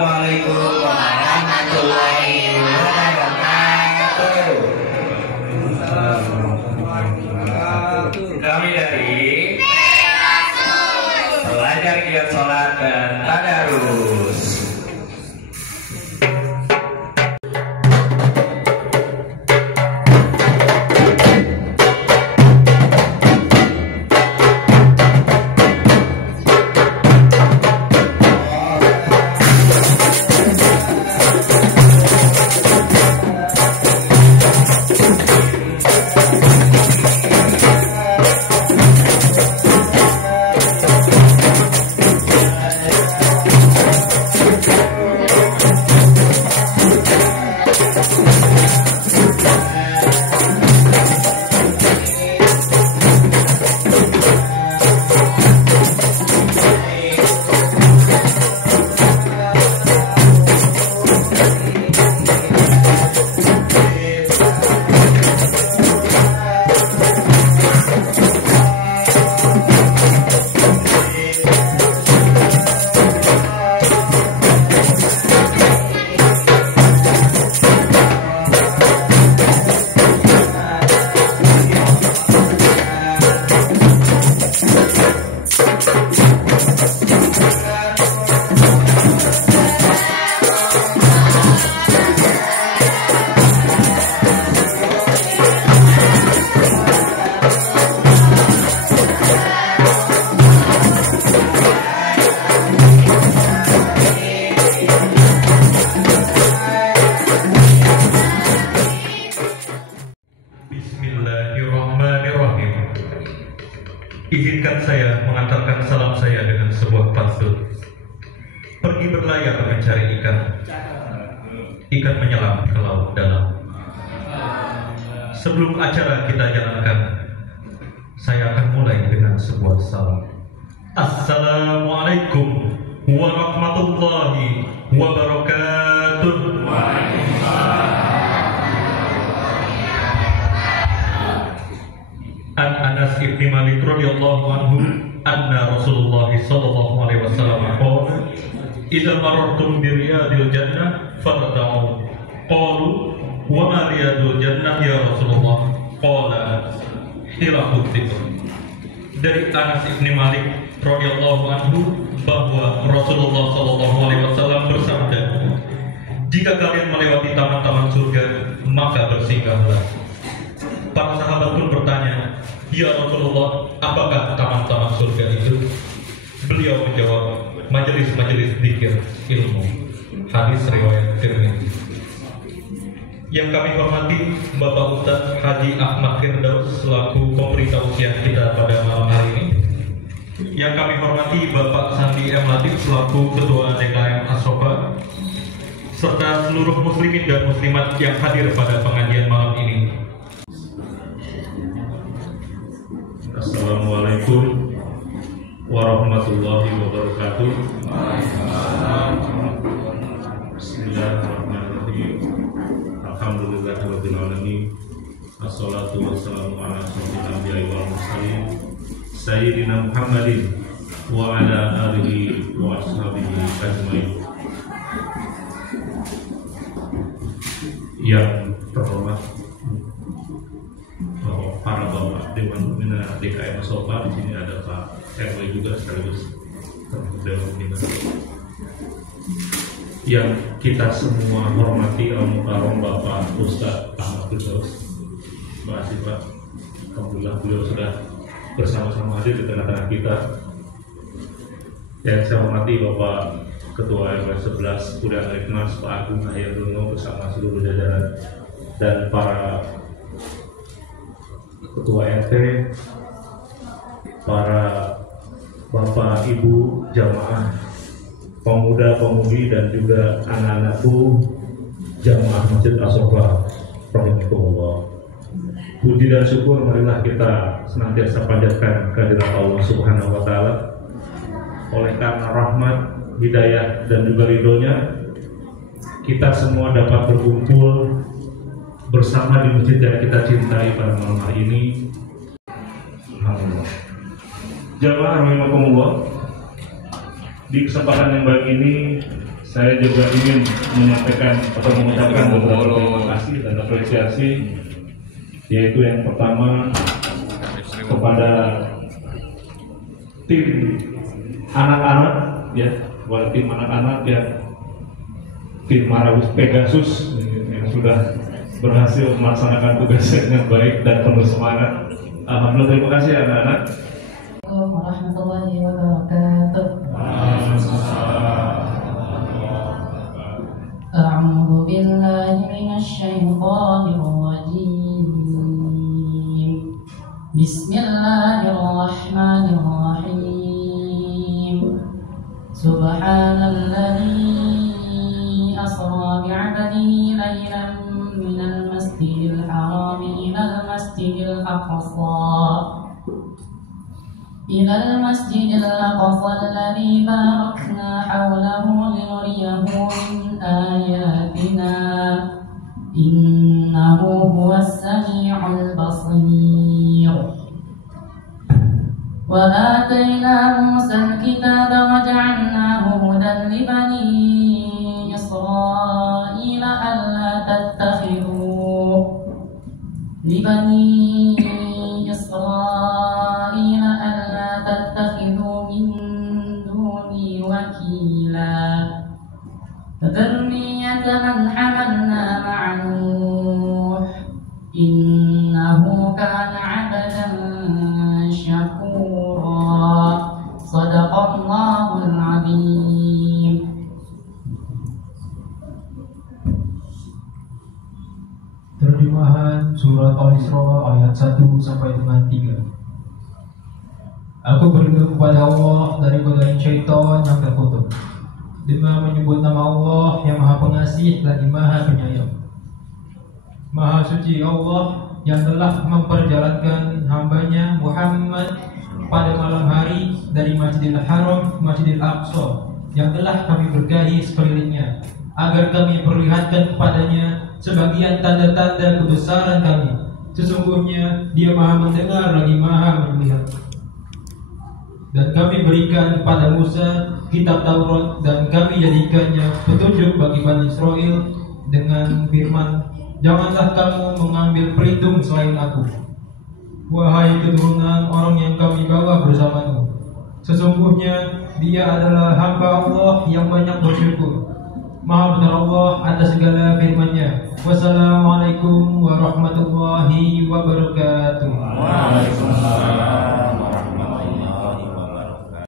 Assalamualaikum warahmatullahi wabarakatuh. Kami dari Pelajar Giat Sholat dan Tadarus. Bismillahirrahmanirrahim. Izinkan saya mengantarkan salam saya dengan sebuah pantun. Pergi berlayar mencari ikan, ikan menyelam ke laut dalam. Sebelum acara kita jalankan, saya akan mulai dengan sebuah salam. Assalamualaikum warahmatullahi wabarakatuh. An Anas ibn Malik radhiyallahu anhu anna Rasulullah sallallahu alaihi wasallam qala idza marartum bi riyadil jannah farta'u qalu wa ma riyadul jannah ya Rasulullah qala hilafut dzikr. Dari Anas ibn Malik radhiyallahu anhu bahwa Rasulullah sallallahu alaihi wasallam bersabda, jika kalian melewati taman-taman surga maka bersinggahlah. Para sahabat pun bertanya, ya Rasulullah, apakah taman-taman surga itu? Beliau menjawab, majelis-majelis zikir ilmu. Hadis riwayat Tirmidzi. Yang kami hormati Bapak Ustadz Haji Ahmad Firdaus selaku pemberi tausiah kita pada malam hari ini. Yang kami hormati Bapak Sandi M. Latif selaku Ketua DKM Asoba, serta seluruh muslimin dan muslimat yang hadir pada pengajian malam ini. Assalamualaikum warahmatullahi wabarakatuh. Bismillahirrahmanirrahim. Alhamdulillahirabbil alamin. Assalatu wassalamu ala asyrofil anbiya'i wal mursalin sayyidina Muhammadin wa ala alihi wa ashabihi ajmain. Yang terhormat para bapak Dewan Pembina DKM Asoba, di sini ada Pak RW juga sekaligus Dewan Pembina. Yang kita semua hormati Al-Mukarram Bapak Ustadz Ahmad Firdaus. Terima kasih Pak. Alhamdulillah beliau sudah bersama-sama hadir di tengah-tengah kita. Yang saya hormati Bapak Ketua RW 11 Kuliah Leknas Pak Agung Hayatulno bersama seluruh jajaran dan para Ketua RT, para Bapak Ibu jamaah, pemuda-pemudi dan juga anak-anakku jamaah Masjid Asoba rahimahumullah. Puji dan syukur marilah kita senantiasa panjatkan kehadirat Allah Subhanahu wa taala. Oleh karena rahmat, hidayah dan juga ridhonya, kita semua dapat berkumpul bersama di masjid yang kita cintai pada malam hari ini. Alhamdulillah. Jamaah rahimakumullah, di kesempatan yang baik ini saya juga ingin menyampaikan atau mengucapkan beberapa terima kasih dan apresiasi, yaitu yang pertama kepada tim anak-anak ya, kepada tim anak-anak ya, tim Marawis Pegasus yang sudah berhasil melaksanakan tugasnya dengan baik dan penuh semangat. Alhamdulillah, terima kasih anak-anak. Warahmatullahi wabarakatuh. A'udzu billahi minasy syaithanir rajim. Bismillahirrahmanirrahim. Subhanalladzi asra bi'abdihi laylan minal masjidil haram ilal masjidil aqsa. إلى المسجد الأقصى الذي باركنا حوله لنريه من آياتنا إنه هو السميع البصير وآتينا موسى الكتاب وجعلناه هدى لبني إسرائيل ألا تتخذوا من دوني وكيلا ذرية من حملنا مع نوح إنه كان عبدا شكورا صدق الله العظيم. Terjemahan surat Al-Isra ayat 1 sampai dengan 3. Aku berlindung kepada Allah dari godaan syaitan yang terkutuk dengan menyebut nama Allah yang Maha Pengasih lagi Maha Penyayang. Maha suci Allah yang telah memperjalankan hambanya Muhammad pada malam hari dari Masjidil Haram ke Masjidil Aqsa yang telah kami berkahi sekelilingnya, agar kami perlihatkan kepadanya sebagian tanda-tanda kebesaran kami. Sesungguhnya Dia Maha mendengar lagi Maha melihat. Dan kami berikan kepada Musa kitab Taurat dan kami jadikannya petunjuk bagi Bani Israel dengan firman, janganlah kamu mengambil pelindung selain aku, wahai keturunan orang yang kami bawa bersamamu. Sesungguhnya Dia adalah hamba Allah yang banyak bersyukur. Maha benar Allah atas segala firman-Nya. Wassalamualaikum warahmatullahi wabarakatuh. Waalaikumsalam warahmatullahi wabarakatuh.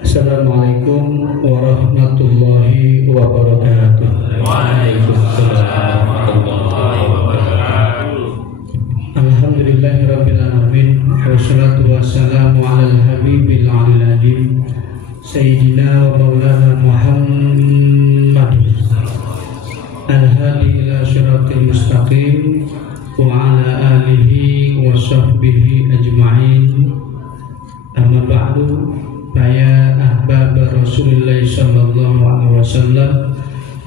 Assalamualaikum warahmatullahi wabarakatuh. Waalaikumsalam warahmatullahi wabarakatuh. Alhamdulillahirabbil alamin. Wassalatu wassalamu alal habibil alamin. Sayyidina wa maulana Muhammad al-hadi ila syiratil mustaqim wa ala alihi wa sahbihi ajma'in. Amma ba'du, ya ahbab Rasulullah sallallahu alaihi wasallam,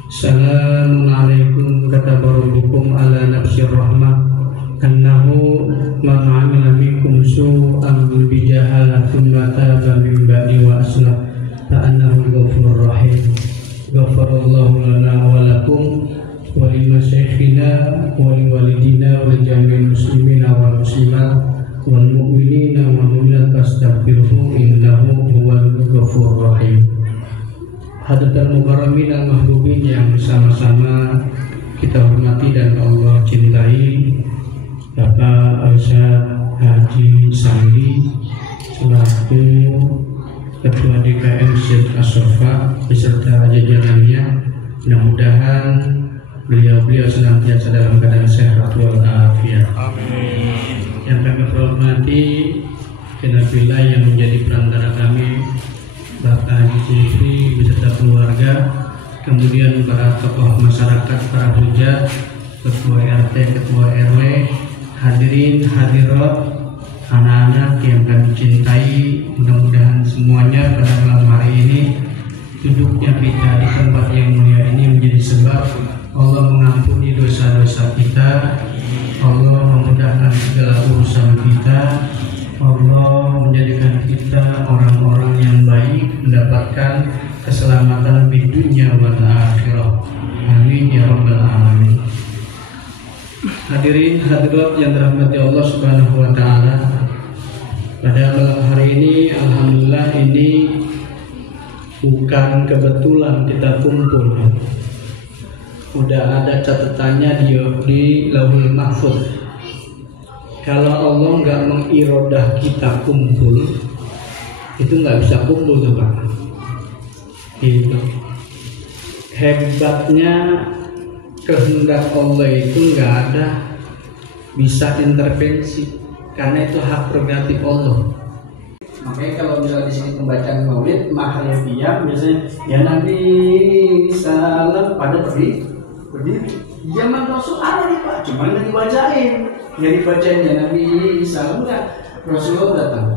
assalamu alaikum katabarukum ala nafsir rahmah annahu man 'amila minkum su'an bi jahalatin wa taba min ba'di wa aslah fa'annahu ghafurur rahim. Ghafarallahu lana wa lakum wa limasyayikhina wa liwalidina wa lijami'il muslimina wal muslimat wal mu'minina wal mu'minat fastaghfirhu innahu huwal ghafurur rahim. Hadirin mukarramin dan mahbubin yang bersama-sama kita hormati dan Allah cintai, Bapak Ustaz Haji Sandi selaku Ketua DKM Syed Asrofa beserta jajarannya. Mudah-mudahan beliau senantiasa dalam keadaan sehat walafiat. Amin. Yang kami hormati Kenabilah yang menjadi perantara kami, Bapak Haji Silvi beserta keluarga, kemudian para tokoh masyarakat, para hujat, Ketua RT, Ketua RW, hadirin hadirat, anak-anak yang kami cintai, mudah-mudahan semuanya pada malam hari ini duduknya kita di tempat yang mulia ini menjadi sebab Allah mengampuni dosa-dosa kita, Allah memudahkan segala urusan kita, Allah menjadikan kita orang-orang yang baik, mendapatkan keselamatan di dunia wal akhirah. Amin ya rabbal alamin. Hadirin hadirat yang dirahmati Allah Subhanahu wa taala. Pada malam hari ini alhamdulillah ini bukan kebetulan kita kumpul. Udah ada catatannya di Lauhul Mahfuz. Kalau Allah nggak mengirodah kita kumpul, itu nggak bisa kumpul tuh Pak. Itu hebatnya kehendak Allah itu nggak ada bisa intervensi, karena itu hak prerogatif Allah. Makanya kalau misalnya di sini pembacaan Maulid mahrifiyah biasanya ya Nabi salam pada berdiri. Zaman Rasul ada nih Pak, cuma nggak dibacain. Nggak dibacain ya Nabi salam nggak. Rasulullah datang.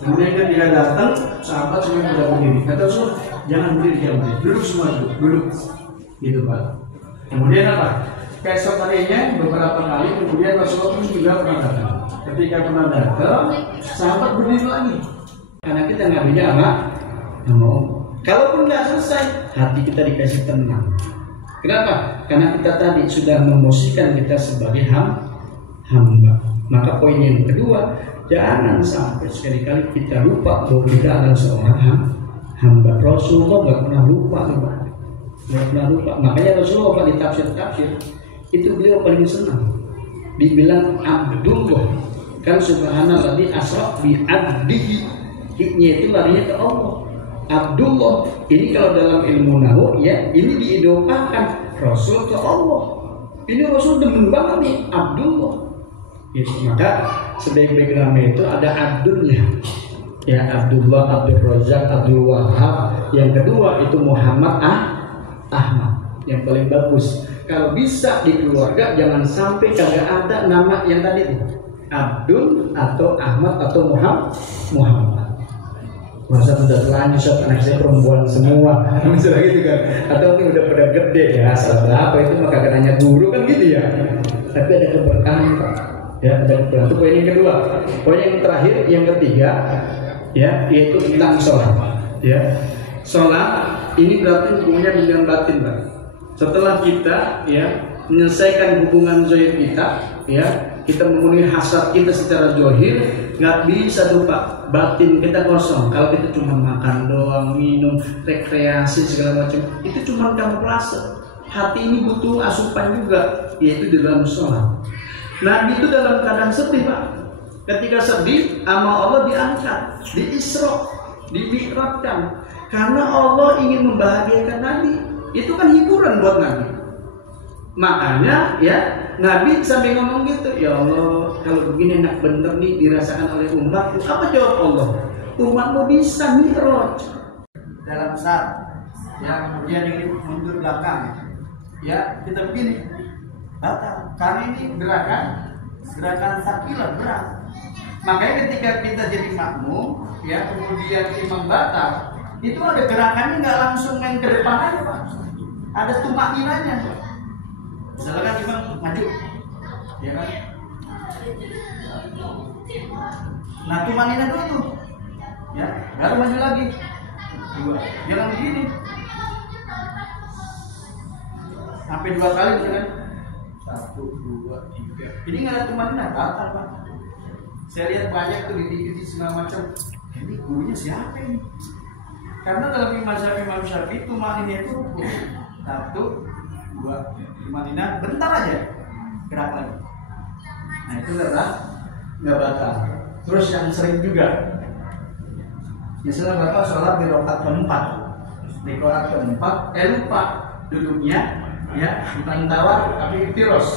Kemudian ketika datang, sahabat semua pada berdiri. Kata Rasul, jangan berdiri, jangan berdiri. Duduk semua duduk. Gitu Pak. Kemudian apa? Keesok harinya beberapa kali kemudian Rasulullah juga pernah datang. Ketika pernah datang, sahabat berdiri lagi. Karena kita ngadunya sama Allah. Kalaupun nggak selesai, hati kita dikasih tenang. Kenapa? Karena kita tadi sudah memosisikan kita sebagai hamba. Maka poin yang kedua, jangan sampai sekali-kali kita lupa bahwa kita adalah seorang hamba. Rasulullah nggak pernah lupa, nggak pernah lupa. Makanya Rasulullah di tafsir itu beliau paling senang. Dibilang Abdullah, kan subhanallah di asraf bi abdihi, hiknya itu larinya ke Allah. Abdullah ini kalau dalam ilmu nahwu ya ini diidopakan Rasul ke Allah. Ini Rasul demen banget nih Abdullah. Ya, maka sebaik-baik nama itu ada Abdullah. Ya Abdullah, Abdul Razak, Abdul Wahab. Yang kedua itu Muhammad Ahmad. Yang paling bagus. Kalau bisa di keluarga jangan sampai kagak ada nama yang tadi itu Abdul atau Ahmad atau Muhammad. Masa sudah telanjut, anak saya perempuan semua, misalnya gitu kan? Atau ini udah pada gede ya, asal berapa itu maka katanya guru kan gitu ya. Tapi ada keberkahan Pak. Ya ada keberkahan. Itu poin yang kedua. Poin yang terakhir, yang ketiga, ya yaitu tentang sholat. Ya, sholat ini berarti hubungannya dengan batin Pak. Setelah kita ya menyelesaikan hubungan zahir kita, ya kita memenuhi hasrat kita secara zahir, nggak bisa tuh Pak. Batin kita kosong. Kalau kita cuma makan doang, minum, rekreasi segala macam, itu cuma kamuflase. Hati ini butuh asupan juga, yaitu di dalam sholat. Nabi itu dalam keadaan sedih Pak. Ketika sedih, amal Allah diangkat, diisra, dimikrotkan, karena Allah ingin membahagiakan Nabi. Itu kan hiburan buat Nabi. Makanya ya Nabi sampai ngomong gitu, ya Allah kalau begini enak bener nih dirasakan oleh umat. Apa jawab Allah? Umatmu bisa mi'raj dalam saat ya kemudian ini mundur belakang ya kita begini batal karena ini gerakan sakilah berat. Makanya ketika kita jadi makmum ya kemudian imam batal itu ada gerakannya nggak langsung main ke depan aja Pak, ada tumak ninanya. Misalkan imam maju, ya kan? Nah tumanina dulu tuh, ya, baru maju lagi. Dua, jangan begini. Sampai 2 kali, kan? 1, 2, 3. Ini nggak ada tumanina, batal Pak. Saya lihat banyak tuh di TV segala macam. Ini gurunya siapa ini? Karena dalam Imam Syafi'i tumanina itu 1, 2. Tumanina bentar aja gerak lagi. Nah itu adalah nggak batal. Terus yang sering juga, misalnya Bapak sholat di rakaat keempat, lupa duduknya, ya bukan tawar tapi iftiros.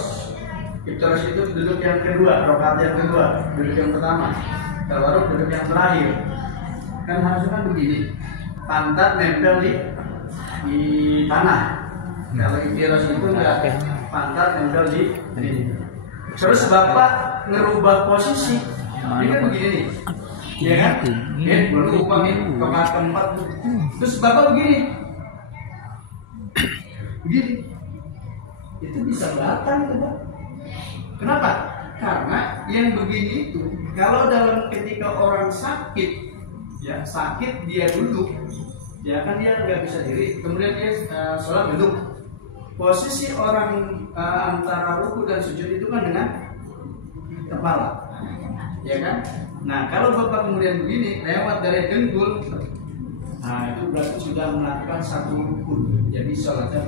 Iftiros itu duduk yang kedua, rakaat yang kedua, duduk yang pertama, tawarruk duduk yang terakhir. Kan harusnya kan begini, pantat nempel di tanah. Kalau iftiros itu enggak, pantat nempel di sini. Terus Bapak ngerubah posisi, ini kan begini nih, ya kan? Ya, baru ubah nih rakaat keempat. Terus Bapak begini, itu bisa batal itu Pak. Kenapa? Karena yang begini itu, kalau dalam ketika orang sakit, ya sakit dia duduk, ya kan dia nggak bisa diri, kemudian dia sholat duduk. Posisi orang antara ruku dan sujud itu kan dengan kepala, ya kan? Nah kalau bapak kemudian begini lewat dari dengkul, nah itu berarti sudah melakukan satu rukun, jadi sholatnya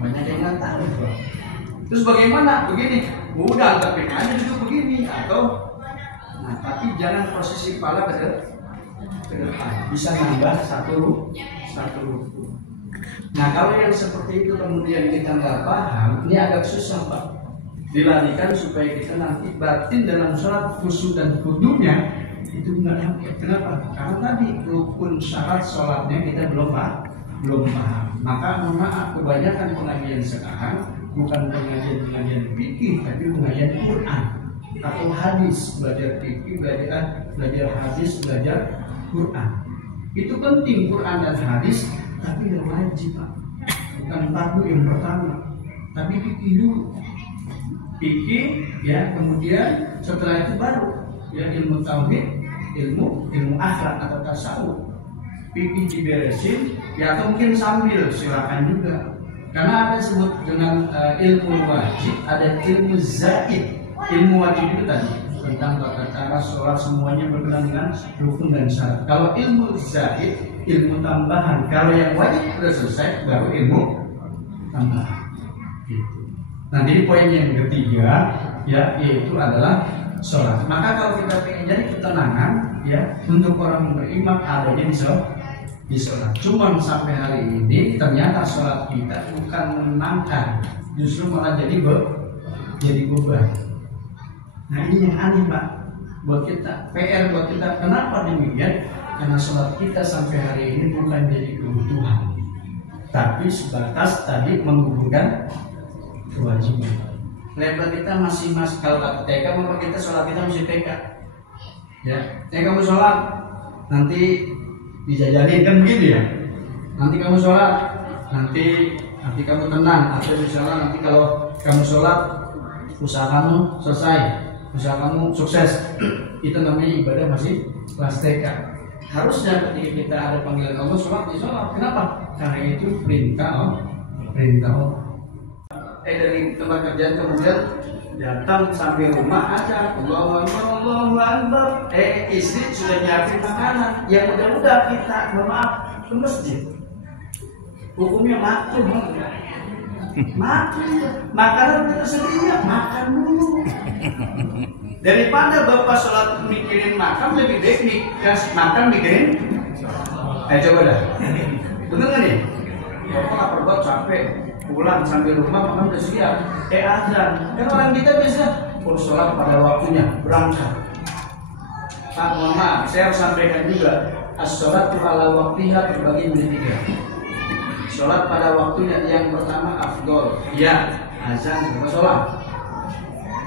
banyak yang nggak tahu. Terus bagaimana? Begini, udah anggapin aja duduk begini atau, nah tapi jangan posisi kepala ke depan, bisa nambah satu rukun. Nah kalau yang seperti itu kemudian kita nggak paham, ini agak susah Pak. Dilarikan supaya kita nanti batin dalam sholat khusyuk dan khudunya itu nggak dapat. Kenapa? Karena tadi rukun syarat sholatnya kita belum paham. Maka mohon maaf, kebanyakan pengajian sekarang bukan pengajian fikih, tapi pengajian Quran atau hadis. Belajar fikih, belajar hadis, belajar Quran. Itu penting Quran dan hadis. Tapi yang wajib Pak, bukan fardu yang pertama, tapi fikih dulu. Fikih ya, kemudian setelah itu baru ya ilmu tauhid, ilmu akhlak atau tasawuf. Fikih diberesin ya, atau mungkin sambil silakan juga. Karena ada sebut dengan ilmu wajib, ada ilmu zaid. Ilmu wajib itu tadi tentang tata cara sholat, semuanya berkenaan dengan rukun dan syarat. Kalau ilmu zaid, ilmu tambahan. Kalau yang wajib sudah selesai, baru ilmu tambahan. Gitu. Nah, jadi poin yang ketiga ya, yaitu adalah sholat. Maka kalau kita ingin jadi ketenangan ya untuk orang beriman adanya di sholat. Cuman sampai hari ini ternyata sholat kita bukan menenangkan, justru malah jadi beban. Nah ini yang aneh Pak, buat kita, PR buat kita. Kenapa demikian? Karena sholat kita sampai hari ini bukan jadi kebutuhan, tapi sebatas tadi menggugurkan kewajiban. Level kita masih kalau kata TK, maka kita sholat kita masih TK. Ya, kamu sholat nanti dijajanin kan begitu ya. Nanti kamu sholat, nanti kamu tenang, atau misalnya nanti kalau kamu sholat usaha kamu selesai, usaha kamu sukses. Itu namanya ibadah masih kelas TK. Harusnya ketika kita ada panggilan Allah sholat, ya sholat. Kenapa? Karena itu perintah Allah. Dari tempat kerjaan kemudian datang sampai rumah aja Allahu Akbar. Istri sudah nyiapin makanan. Yang mudah-mudah kita maaf ke masjid. Hukumnya makruh. Makanan kita sedia, makan dulu. Daripada bapak sholat mikirin makan, lebih baik makan mikirin. Coba dah. Bener nggak nih? Bapak lapar banget, capek, pulang sambil rumah makan udah siap. Azan. Kan orang kita biasa sholat pada waktunya, berangkat. Pak, mohon maaf, saya harus sampaikan juga. As-sholatu ala waktiha terbagi menjadi 3. Sholat pada waktunya, yang pertama afdol, ya azan juga sholat.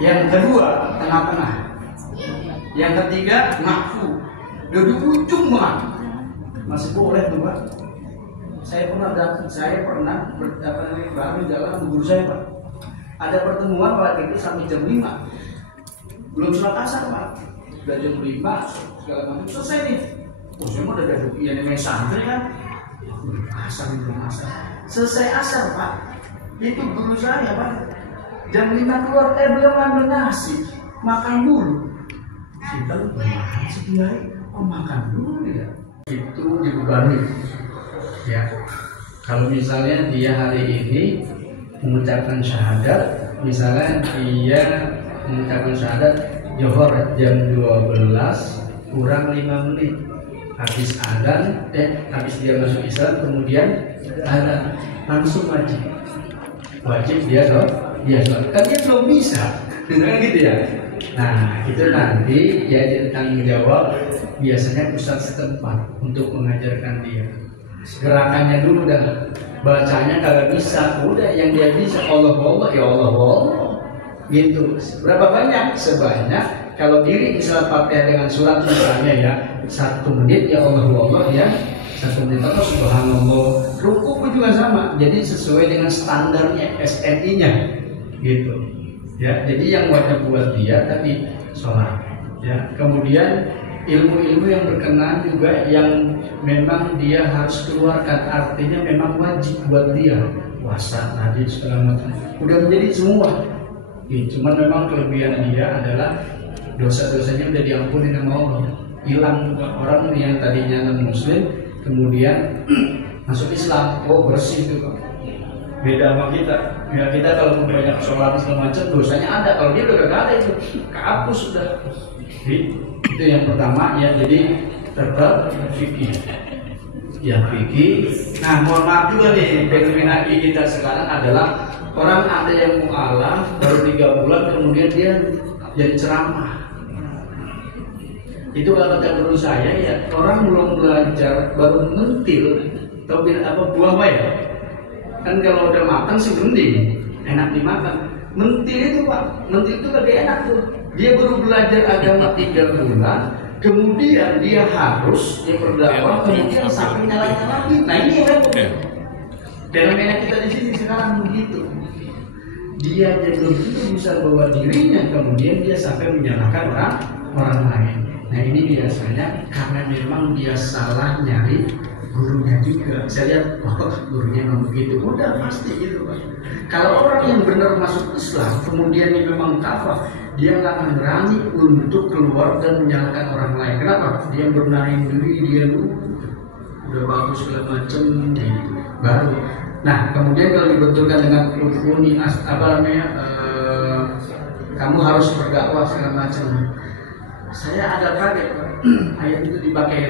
Yang kedua tengah-tengah. Yang ketiga makfu, duduk ujung banget. Masih boleh tuh Pak. Saya pernah baru jalan guru saya Pak. Ada pertemuan waktu itu sampai jam 5. Belum sholat asar Pak. Udah jam 5 segala macam selesai nih. Saya udah ada yang namanya santri kan. Asar belum asar. Selesai asar Pak. Itu guru saya Pak. Jam 5 keluar, belum ambil nasi, makan dulu. Kita bermakan sekian, makan dulu ya. Itu dibebani. Ya, kalau misalnya dia hari ini mengucapkan syahadat, misalnya dia mengucapkan syahadat Johor jam 12 kurang 5 menit. Habis adzan, habis dia masuk Islam, kemudian adzan, langsung wajib dia sholat. Kan dia belum bisa, kan gitu ya. Nah itu nanti ya tanggung jawab biasanya pusat setempat untuk mengajarkan dia. Gerakannya dulu dan bacanya kalau bisa, udah yang dia bisa Allah ya Allah gitu. Berapa banyak? Sebanyak. Kalau diri misalnya Fatihah dengan surat misalnya ya 1 menit ya Allah ya 1 menit atau subhanallah. Ruku pun juga sama. Jadi sesuai dengan standarnya SNI-nya. Gitu ya, jadi yang wajib buat dia tapi sholat ya. Kemudian ilmu-ilmu yang berkenaan juga yang memang dia harus keluarkan, artinya memang wajib buat dia, puasa, hadis segala macam, udah menjadi semua. Cuman memang kelebihan dia adalah dosa-dosanya udah diampuni sama Allah. Hilang orang yang tadinya non-muslim kemudian masuk Islam, oh bersih itu kok. Beda sama kita. Ya kita kalau banyak sholat segala macam dosanya ada, kalau dia udah gak ada itu kehapus sudah. Itu yang pertama ya, jadi tetap fikih. Ya fikih. Nah mohon maaf juga nih, fenomena kita sekarang adalah orang ada yang mu'alaf baru 3 bulan kemudian dia jadi ceramah. Itu kalau kata guru saya ya, orang belum belajar baru mentil, tahu apa buah apa ya? Kan kalau udah makan sih mending, enak dimakan. Mentil itu Pak, mentil itu lebih enak tuh. Dia baru belajar agama 3 bulan, kemudian dia harus berdakwah, kemudian sampai nyalain lagi. Nah ini kan fenomena kita di sini sekarang begitu. Dia belum tentu bisa bawa dirinya, kemudian dia sampai menyalahkan orang lain. Nah ini biasanya karena memang dia salah nyari gurunya juga. Saya lihat, oh gurunya memang begitu, udah pasti gitu Pak. Kalau orang yang benar masuk Islam, kemudian dia memang kafir, dia nggak akan berani untuk keluar dan menyalahkan orang lain. Kenapa? Dia bernaik diri, dia udah bagus segala macam, gitu. Baru. Nah kemudian kalau dibetulkan dengan rukuni kamu harus berdakwah segala macam. Saya ada kaget ayat itu dipakai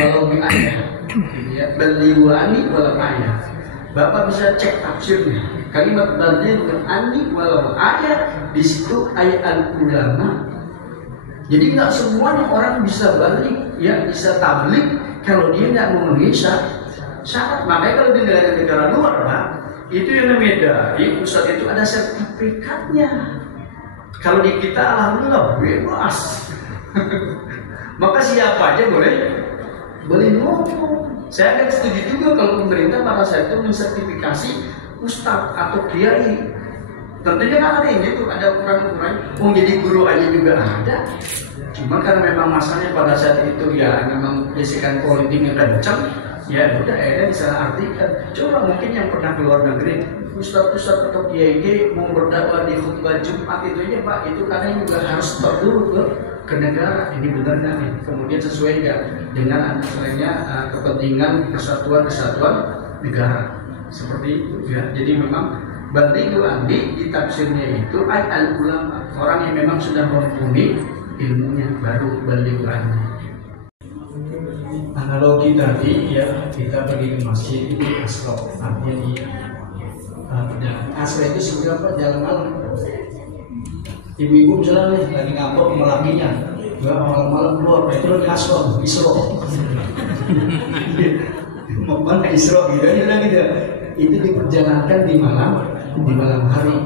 walau bi ayat, ya beliwani walau ayat. Bapak bisa cek tafsirnya. Kalimat bali dengan ani walau ayat, di situ ayat al-ulama. Jadi nggak semuanya orang bisa balik, ya bisa tablik kalau dia nggak memenuhi syarat. Makanya kalau di negara-negara luar Pak, itu yang namanya dai ustaz itu ada sertifikatnya. Kalau di kita alhamdulillah bebas. Maka siapa aja boleh ngomong. Saya akan setuju juga kalau pemerintah pada saat itu mensertifikasi ustaz atau kiai. Tentunya kan ada ini tuh, ada ukuran-ukuran. Jadi guru aja juga ada. Cuma karena memang masanya pada saat itu ya memang bisikan politiknya kencang, ya udah akhirnya disalahartikan. Coba mungkin yang pernah keluar negeri, ustaz-ustaz atau kiai mau berdakwah di khutbah Jumat itu aja Pak, itu kadang juga harus stop dulu ke negara, ini benar nggak nih? Kemudian sesuai nggak dengan misalnya kepentingan kesatuan negara seperti itu ya. Jadi memang banding andi di tafsirnya itu ayat ulama, orang yang memang sudah mumpuni ilmunya baru banding andi. Analogi tadi ya, kita pergi ke masjid itu asro, artinya dia asro itu sebenarnya apa? Jalan malam. Ibu-ibu misalnya nih lagi ngambek sama lakinya, juga malam-malam keluar, itu lagi asro, isro. Mana isro gitu aja gitu. Itu diperjalankan di malam hari.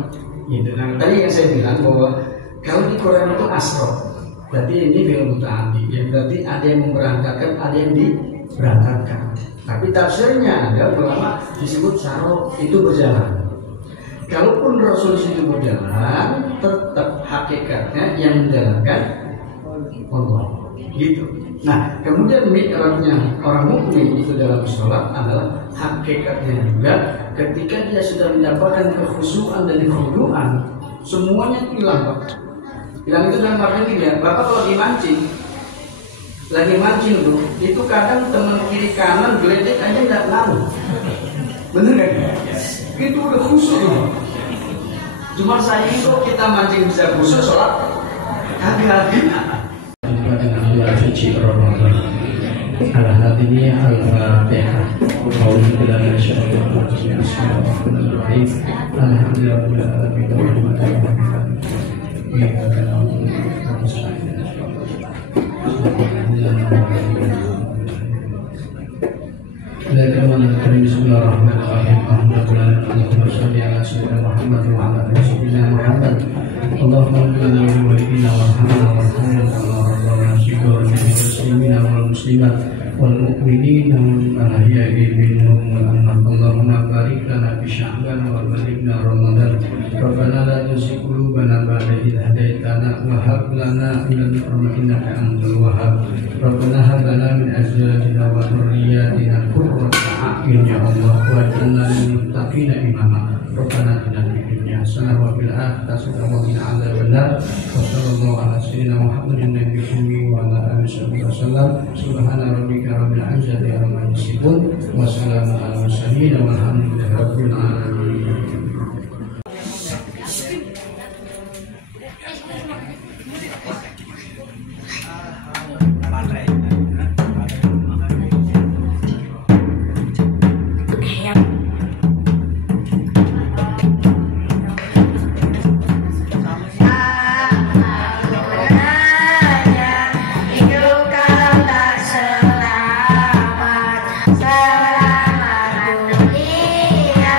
Gitu. Nah tadi yang saya bilang bahwa kalau di Quran itu asro, berarti ini film mutaati, ya berarti ada yang memberangkatkan, ada yang diberangkatkan. Tapi tafsirnya ada ulama disebut saro, itu berjalan. Kalaupun Rasul itu berjalan, tetap hakikatnya yang menjalankan Allah. Gitu. Nah, kemudian mi'rajnya orang mukmin itu dalam sholat adalah hakikatnya juga ketika dia sudah mendapatkan kekhusyuan dan kekhuduan, semuanya hilang Pak. Hilang itu dalam arti ini ya, Bapak kalau lagi mancing tuh, itu kadang teman kiri kanan geledek aja nggak tahu. Bener kan? Itu udah khusyuk loh. Cuma saya itu kita mancing bisa khusyuk sholat kagak. Dengan bulan suci Ramadan. Al-Hadiyah Al-Fatihah. Alhamdulillah Bismillahirrahmanirrahim. Bismillahirrahmanirrahim. Allahumma shalli ala sayyidina Muhammad wa ala ali sayyidina Muhammad. Allahumma inna waliyina warhamna warhamna Allah rabbana syukur lil muslimina wal muslimat wal المؤمنين والأحياء منهم والأموات اللهم بارك لنا في شعبان وبلغنا رمضان ربنا لا تزغ قلوبنا بعد إذ هديتنا وهب لنا من لدنك إنك أنت الوهاب ربنا هب لنا من أزواجنا وذرياتنا قرة أعين يا الله واجعلنا للمتقين إماما ربنا آتنا في الدنيا حسنة وفي الآخرة حسنة وقنا عذاب النار وصلى الله على سيدنا محمد النبي الأمي وعلى آله وصحبه وسلم سبحان ربك رب العزة عما يصفون وسلام على المرسلين والحمد لله رب العالمين. Selamat dunia.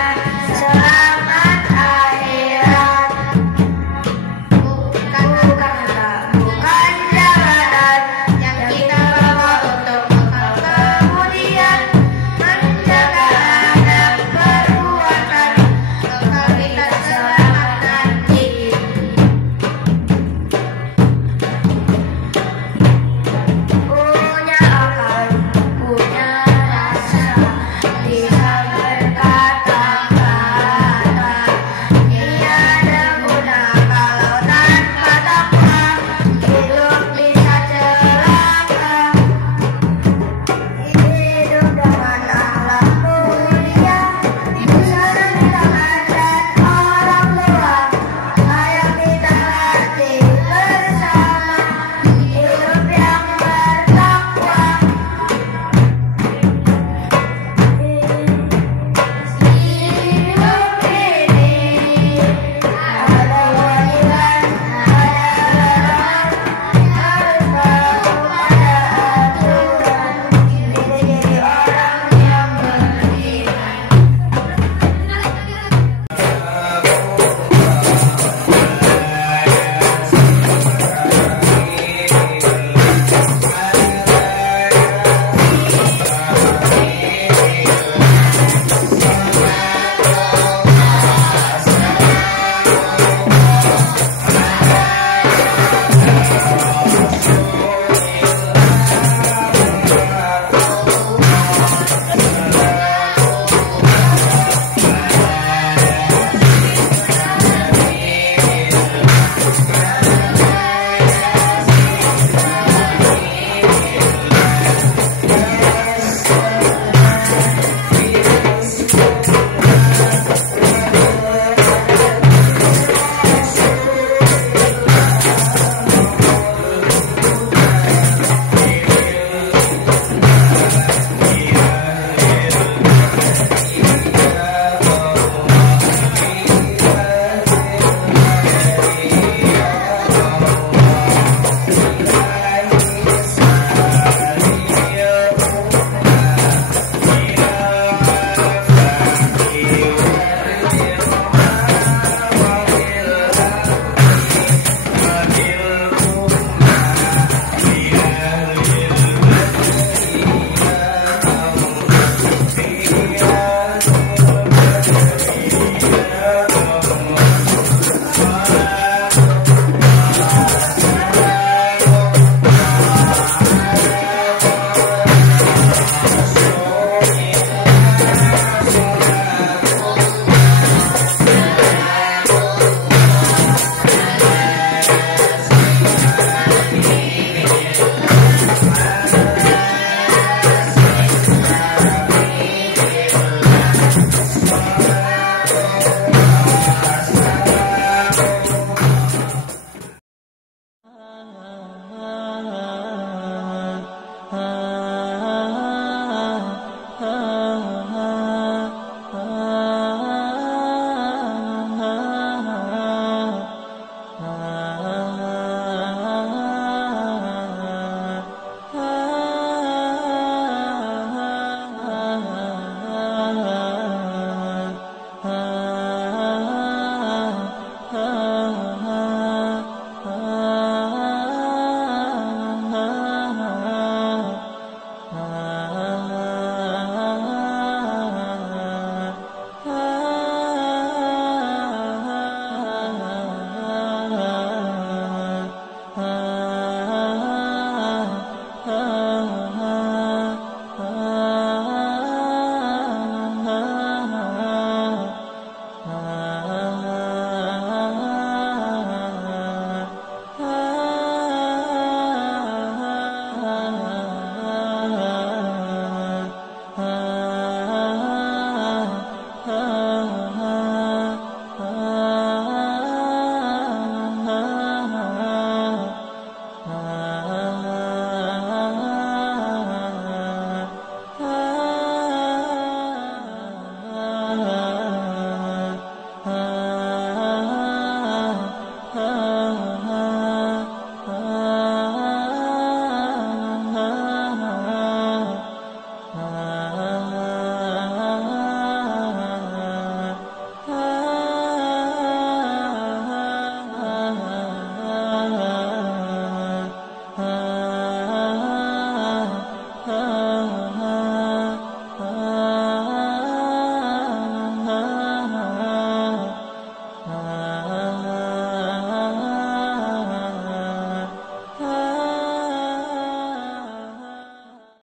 Tuhan.